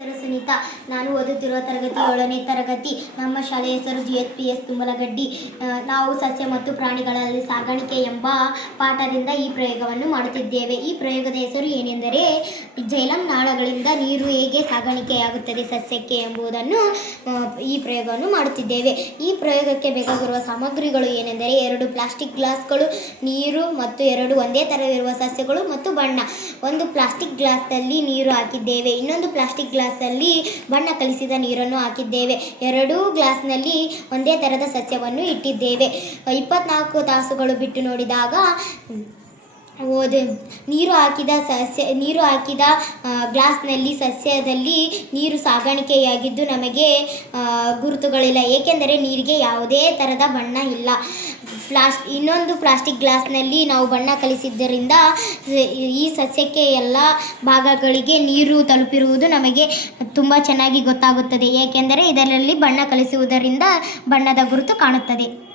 ಸುನೀತಾ, ನಾನು ಓದುತ್ತಿರುವ ತರಗತಿ ಏಳನೇ ತರಗತಿ. ನಮ್ಮ ಶಾಲೆಯ ಹೆಸರು G S P S Tumalagaddi ನಾವು ಸಸ್ಯ ಮತ್ತು ಪ್ರಾಣಿಗಳಲ್ಲಿ ಸಾಗಾಣಿಕೆ ಎಂಬ ಪಾಠದಿಂದ ಈ ಪ್ರಯೋಗವನ್ನು ಮಾಡುತ್ತಿದ್ದೇವೆ. ಈ ಪ್ರಯೋಗದ ಹೆಸರು ಏನೆಂದರೆ ಜೈಲಂ ನಾಳಗಳಿಂದ ನೀರು ಹೇಗೆ ಸಾಗಾಣಿಕೆಯಾಗುತ್ತದೆ ಸಸ್ಯಕ್ಕೆ ಎಂಬುದನ್ನು ಈ ಪ್ರಯೋಗವನ್ನು ಮಾಡುತ್ತಿದ್ದೇವೆ. ಈ ಪ್ರಯೋಗಕ್ಕೆ ಬೇಕಾಗಿರುವ ಸಾಮಗ್ರಿಗಳು ಏನೆಂದರೆ, ಎರಡು ಪ್ಲಾಸ್ಟಿಕ್ ಗ್ಲಾಸ್ಗಳು, ನೀರು ಮತ್ತು ಎರಡು ಒಂದೇ ಥರವಿರುವ ಸಸ್ಯಗಳು ಮತ್ತು ಬಣ್ಣ. ಒಂದು ಪ್ಲಾಸ್ಟಿಕ್ ಗ್ಲಾಸ್ನಲ್ಲಿ ನೀರು ಹಾಕಿದ್ದೇವೆ. ಇನ್ನೊಂದು ಪ್ಲಾಸ್ಟಿಕ್ ಗ್ಲಾಸಲ್ಲಿ ಬಣ್ಣ ಕಲಿಸಿದ ನೀರನ್ನು ಹಾಕಿದ್ದೇವೆ. ಎರಡೂ ಗ್ಲಾಸ್ನಲ್ಲಿ ಒಂದೇ ಥರದ ಸಸ್ಯವನ್ನು ಇಟ್ಟಿದ್ದೇವೆ. ಇಪ್ಪತ್ನಾಲ್ಕು ತಾಸುಗಳು ಬಿಟ್ಟು ನೋಡಿದಾಗ, ಓದು, ನೀರು ಹಾಕಿದ ಸಸ್ಯ, ನೀರು ಹಾಕಿದ ಗ್ಲಾಸ್ನಲ್ಲಿ ಸಸ್ಯದಲ್ಲಿ ನೀರು ಸಾಗಾಣಿಕೆಯಾಗಿದ್ದು ನಮಗೆ ಗುರುತುಗಳಿಲ್ಲ. ಏಕೆಂದರೆ ನೀರಿಗೆ ಯಾವುದೇ ಥರದ ಬಣ್ಣ ಇಲ್ಲ. ಪ್ಲಾಸ್ ಇನ್ನೊಂದು ಪ್ಲಾಸ್ಟಿಕ್ ಗ್ಲಾಸ್ನಲ್ಲಿ ನಾವು ಬಣ್ಣ ಕಲಿಸಿದ್ದರಿಂದ ಈ ಸಸ್ಯಕ್ಕೆ ಎಲ್ಲ ಭಾಗಗಳಿಗೆ ನೀರು ತಲುಪಿರುವುದು ನಮಗೆ ತುಂಬ ಚೆನ್ನಾಗಿ ಗೊತ್ತಾಗುತ್ತದೆ. ಏಕೆಂದರೆ ಇದರಲ್ಲಿ ಬಣ್ಣ ಕಲಿಸುವುದರಿಂದ ಬಣ್ಣದ ಗುರುತು ಕಾಣುತ್ತದೆ.